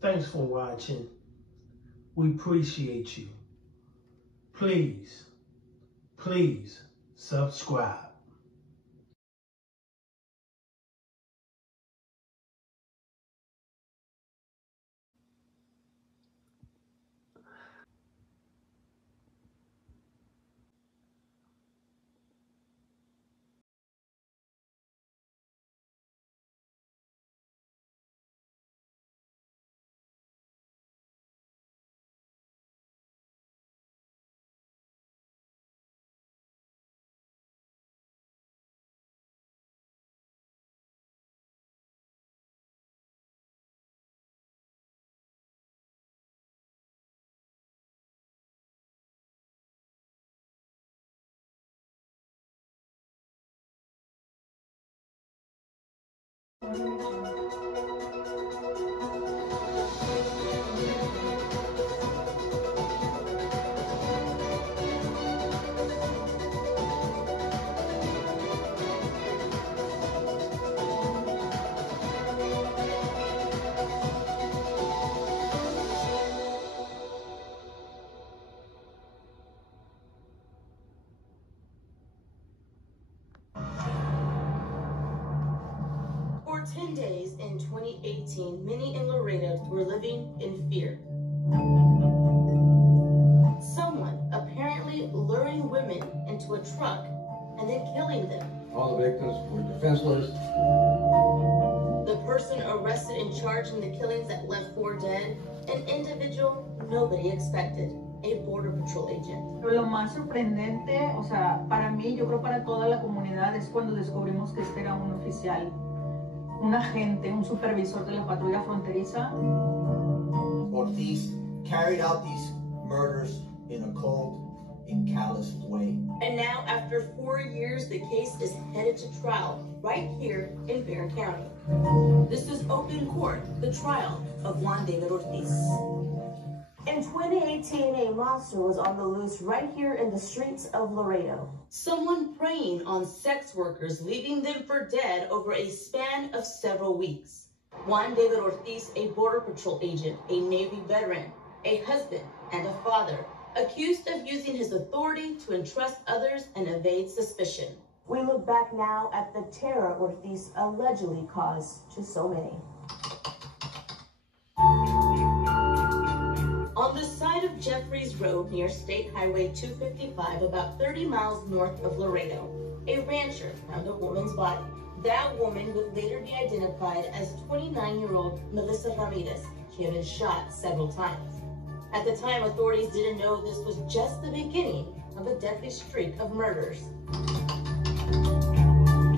Thanks for watching. We appreciate you. Please subscribe. For 10 days in 2018, many in Laredo were living in fear. Someone apparently luring women into a truck and then killing them. All the victims were defenseless. The person arrested and charged in the killings that left 4 dead, an individual nobody expected, a Border Patrol agent. Pero lo más sorprendente, o sea, para mí, yo creo para toda la comunidad, es cuando descubrimos que este era un oficial, un agente, un supervisor de la patrulla fronteriza. Ortiz carried out these murders in a cold and callous way. And now, after 4 years, the case is headed to trial right here in Barron County. This is open court, the trial of Juan David Ortiz. In 2018, a monster was on the loose right here in the streets of Laredo. Someone preying on sex workers, leaving them for dead over a span of several weeks. Juan David Ortiz, a Border Patrol agent, a Navy veteran, a husband, and a father, accused of using his authority to entrust others and evade suspicion. We look back now at the terror Ortiz allegedly caused to so many. On the side of Jeffries Road near State Highway 255, about 30 miles north of Laredo, a rancher found a woman's body. That woman would later be identified as 29-year-old Melissa Ramirez. She had been shot several times. At the time, authorities didn't know this was just the beginning of a deadly streak of murders.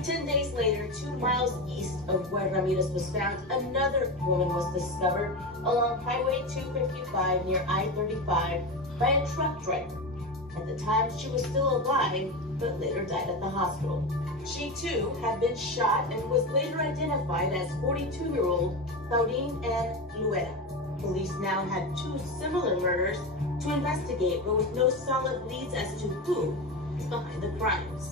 10 days later, 2 miles east of where Ramirez was found, another woman was discovered along Highway 255 near I-35 by a truck driver. At the time, she was still alive, but later died at the hospital. She too had been shot and was later identified as 42-year-old Claudine N. Luera. Police now had 2 similar murders to investigate, but with no solid leads as to who is behind the crimes.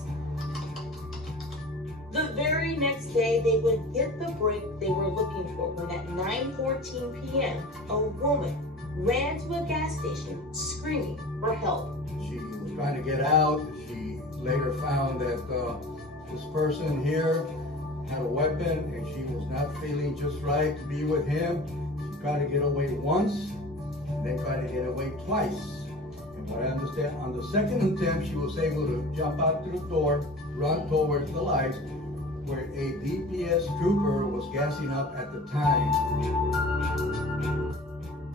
The very next day, they would get the break they were looking for when at 9:14 p.m., a woman ran to a gas station screaming for help. She was trying to get out. She later found that this person here had a weapon and she was not feeling just right to be with him. She tried to get away once, and then tried to get away twice. And what I understand, on the second attempt, she was able to jump out through the door, run towards the lights, where a DPS trooper was gassing up at the time.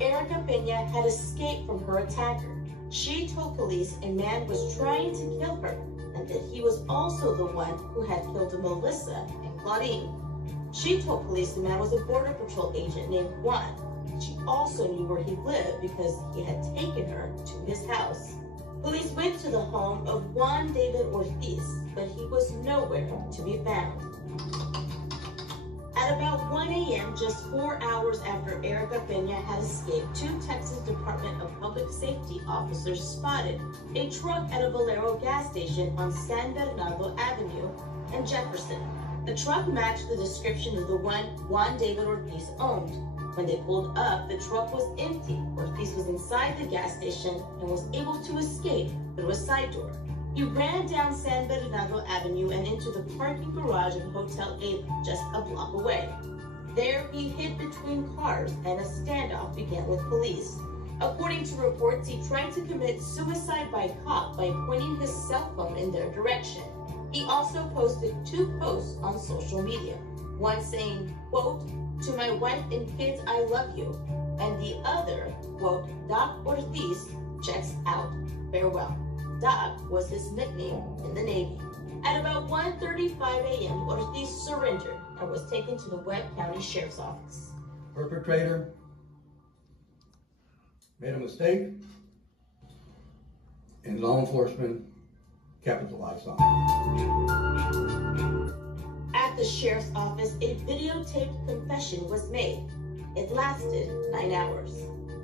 Erica Peña had escaped from her attacker. She told police a man was trying to kill her and that he was also the one who had killed Melissa and Claudine. She told police the man was a Border Patrol agent named Juan. She also knew where he lived because he had taken her to his house. Police went to the home of Juan David Ortiz, but he was nowhere to be found. At about 1 a.m., just 4 hours after Erica Peña had escaped, 2 Texas Department of Public Safety officers spotted a truck at a Valero gas station on San Bernardo Avenue and Jefferson. The truck matched the description of the one Juan David Ortiz owned. When they pulled up, the truck was empty. Ortiz was inside the gas station and was able to escape through a side door. He ran down San Bernardo Avenue and into the parking garage of Hotel 8 just a block away. There, he hid between cars and a standoff began with police. According to reports, he tried to commit suicide by cop by pointing his cell phone in their direction. He also posted 2 posts on social media, one saying, quote, "To my wife and kids, I love you," and the other, quote, "Doc Ortiz checks out, farewell." Doc was his nickname in the Navy. At about 1:35 a.m., Ortiz surrendered and was taken to the Webb County Sheriff's Office. Perpetrator made a mistake, and law enforcement capitalized on it. At the sheriff's office, a videotaped confession was made. It lasted 9 hours.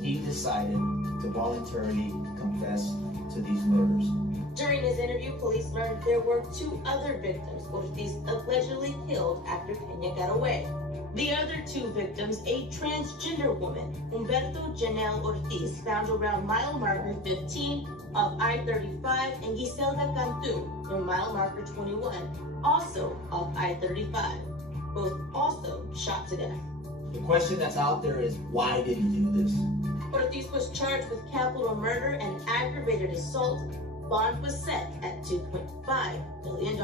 He decided to voluntarily confess to these murders. During his interview, police learned there were 2 other victims Ortiz allegedly killed after Peña got away. The other 2 victims, a transgender woman, Humberto Janelle Ortiz, found around mile marker 15 of I-35, and Giselda Cantu from mile marker 21, also of I-35, both also shot to death. The question that's out there is, why did he do this? Ortiz was charged with capital murder and aggravated assault. Bond was set at $2.5 million.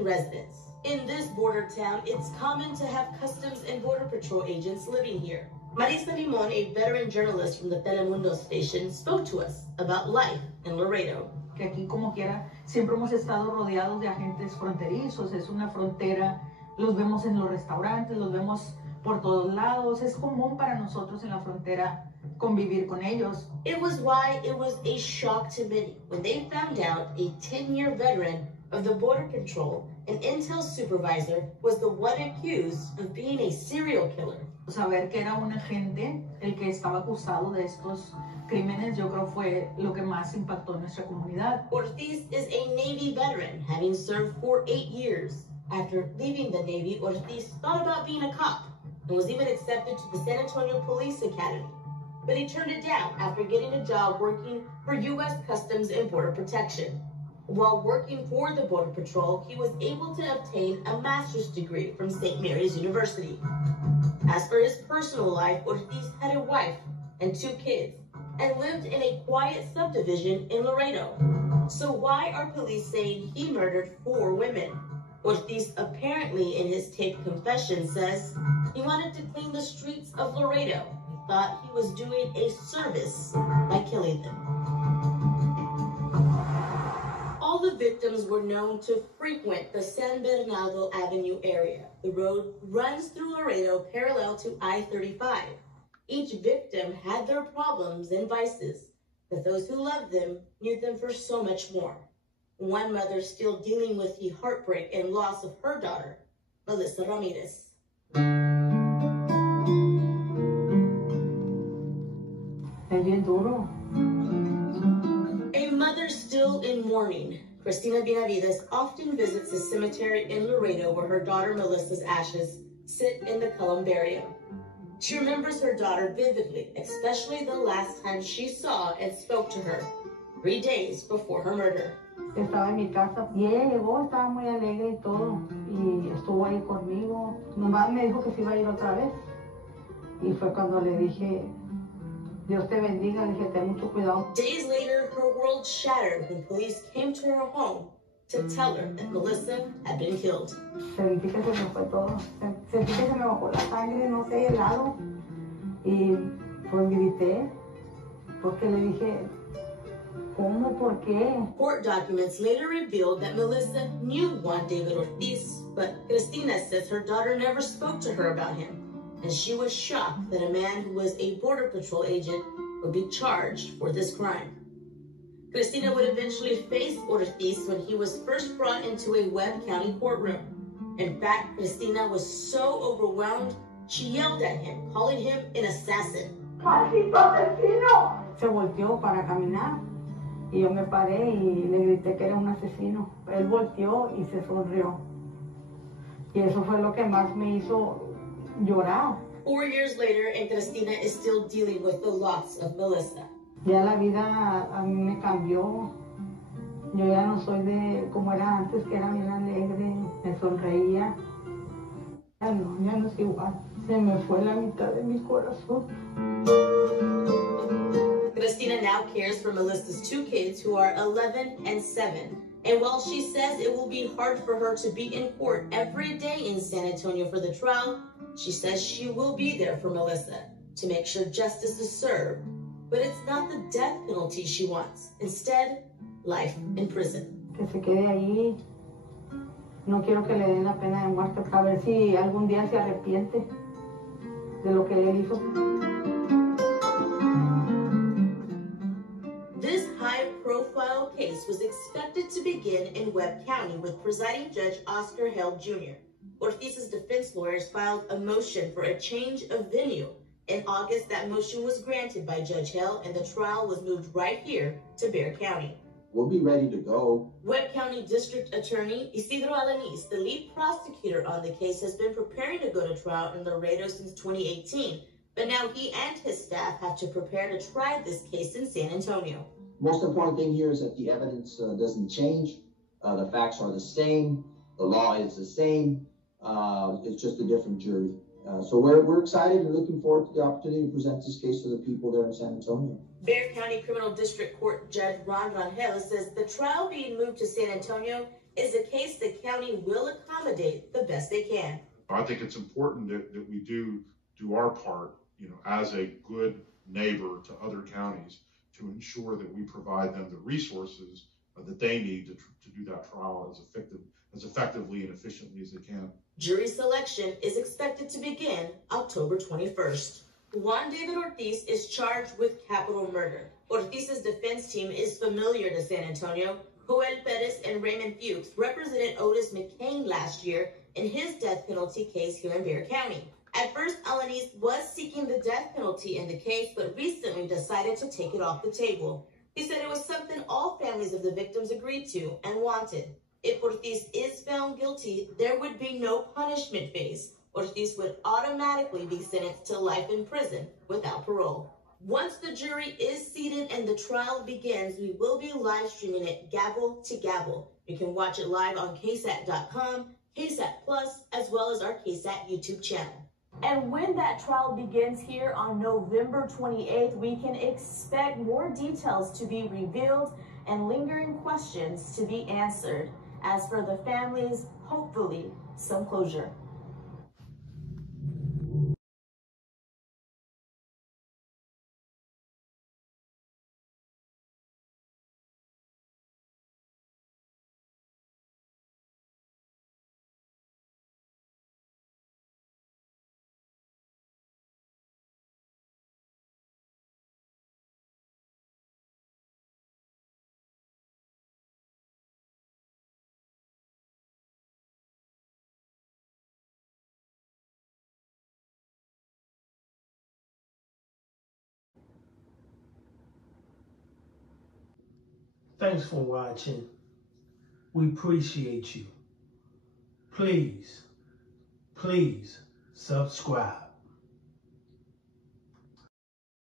Residents. In this border town, it's common to have Customs and Border Patrol agents living here. Marisa Limon, a veteran journalist from the Telemundo station, spoke to us about life in Laredo. Que aquí, como quiera, siempre hemos estado rodeados de agentes fronterizos. Es una frontera, los vemos en los restaurantes, los vemos por todos lados. Es común para nosotros en la frontera convivir con ellos. It was why it was a shock to many when they found out a 10-year veteran of the Border Patrol, an intel supervisor, was the one accused of being a serial killer. Saber que era un agente el que estaba acusado de estos crímenes, yo creo fue lo que más impactó en nuestra comunidad. Ortiz is a Navy veteran, having served for 8 years. After leaving the Navy, Ortiz thought about being a cop and was even accepted to the San Antonio Police Academy. But he turned it down after getting a job working for U.S. Customs and Border Protection. While working for the Border Patrol, he was able to obtain a master's degree from St. Mary's University. As for his personal life, Ortiz had a wife and 2 kids and lived in a quiet subdivision in Laredo. So why are police saying he murdered 4 women? Ortiz apparently in his taped confession says he wanted to clean the streets of Laredo. He thought he was doing a service by killing them. All the victims were known to frequent the San Bernardo Avenue area. The road runs through Laredo parallel to I-35. Each victim had their problems and vices, but those who loved them knew them for so much more. One mother still dealing with the heartbreak and loss of her daughter, Melissa Ramirez. Es bien duro. A mother still in mourning, Cristina Benavides often visits the cemetery in Laredo where her daughter Melissa's ashes sit in the columbarium. She remembers her daughter vividly, especially the last time she saw and spoke to her, 3 days before her murder. Estaba en mi casa y ella llegó, estaba muy alegre y todo, y estuvo ahí conmigo. Nomás me dijo que se iba a ir otra vez. Y fue cuando le dije, Dios te bendiga, le dije, ten mucho cuidado. Days later, her world shattered when police came to her home to tell her that Melissa had been killed. Sentí que se me fue todo. Sentí que se me bajó la sangre, no sé, helado. Y pues grité, porque le dije, ¿cómo? ¿Por qué? Court documents later revealed that Melissa knew Juan David Ortiz, but Cristina says her daughter never spoke to her about him, and she was shocked that a man who was a Border Patrol agent would be charged for this crime. Cristina would eventually face Ortiz when he was first brought into a Webb County courtroom. In fact, Cristina was so overwhelmed, she yelled at him, calling him an assassin. ¡Maldito asesino! Se volteó para caminar y yo me paré y le grité que era un asesino. Él volteó y se sonrió. Y eso fue lo que más me hizo llorar. 4 years later, and Cristina is still dealing with the loss of Melissa. Ya la vida a mí me cambió. Yo ya no soy de como era antes, que era bien alegre, me sonreía. Ya no es igual. Se me fue la mitad de mi corazón. Cristina now cares for Melissa's 2 kids who are 11 and 7. And while she says it will be hard for her to be in court every day in San Antonio for the trial, she says she will be there for Melissa to make sure justice is served. But it's not the death penalty she wants. Instead, life in prison. Que se quede ahí. No quiero que le den la pena de muerte. A ver si algún día se arrepiente de lo que él hizo. This high-profile case was expected to begin in Webb County with presiding judge Oscar Held Jr. Ortiz's defense lawyers filed a motion for a change of venue. In August, that motion was granted by Judge Held, and the trial was moved right here to Bexar County. We'll be ready to go. Webb County District Attorney Isidro Alanis, the lead prosecutor on the case, has been preparing to go to trial in Laredo since 2018. But now he and his staff have to prepare to try this case in San Antonio. Most important thing here is that the evidence doesn't change. The facts are the same. The law is the same. It's just a different jury. So we're excited and looking forward to the opportunity to present this case to the people there in San Antonio. Bexar County Criminal District Court Judge Juan says the trial being moved to San Antonio is a case the county will accommodate the best they can. I think it's important that we do our part, as a good neighbor to other counties, to ensure that we provide them the resources that they need to do that trial as effectively and efficiently as they can. Jury selection is expected to begin October 21st. Juan David Ortiz is charged with capital murder. Ortiz's defense team is familiar to San Antonio. Joel Perez and Raymond Fuchs represented Otis McCain last year in his death penalty case here in Bexar County. At first, Alanis was seeking the death penalty in the case, but recently decided to take it off the table. He said it was something all families of the victims agreed to and wanted. If Ortiz is found guilty, there would be no punishment phase. Ortiz would automatically be sentenced to life in prison without parole. Once the jury is seated and the trial begins, we will be live streaming it gavel to gavel. You can watch it live on KSAT.com, KSAT Plus, as well as our KSAT YouTube channel. And when that trial begins here on November 28th, we can expect more details to be revealed and lingering questions to be answered. As for the families, hopefully some closure. Thanks for watching. We appreciate you. Please subscribe.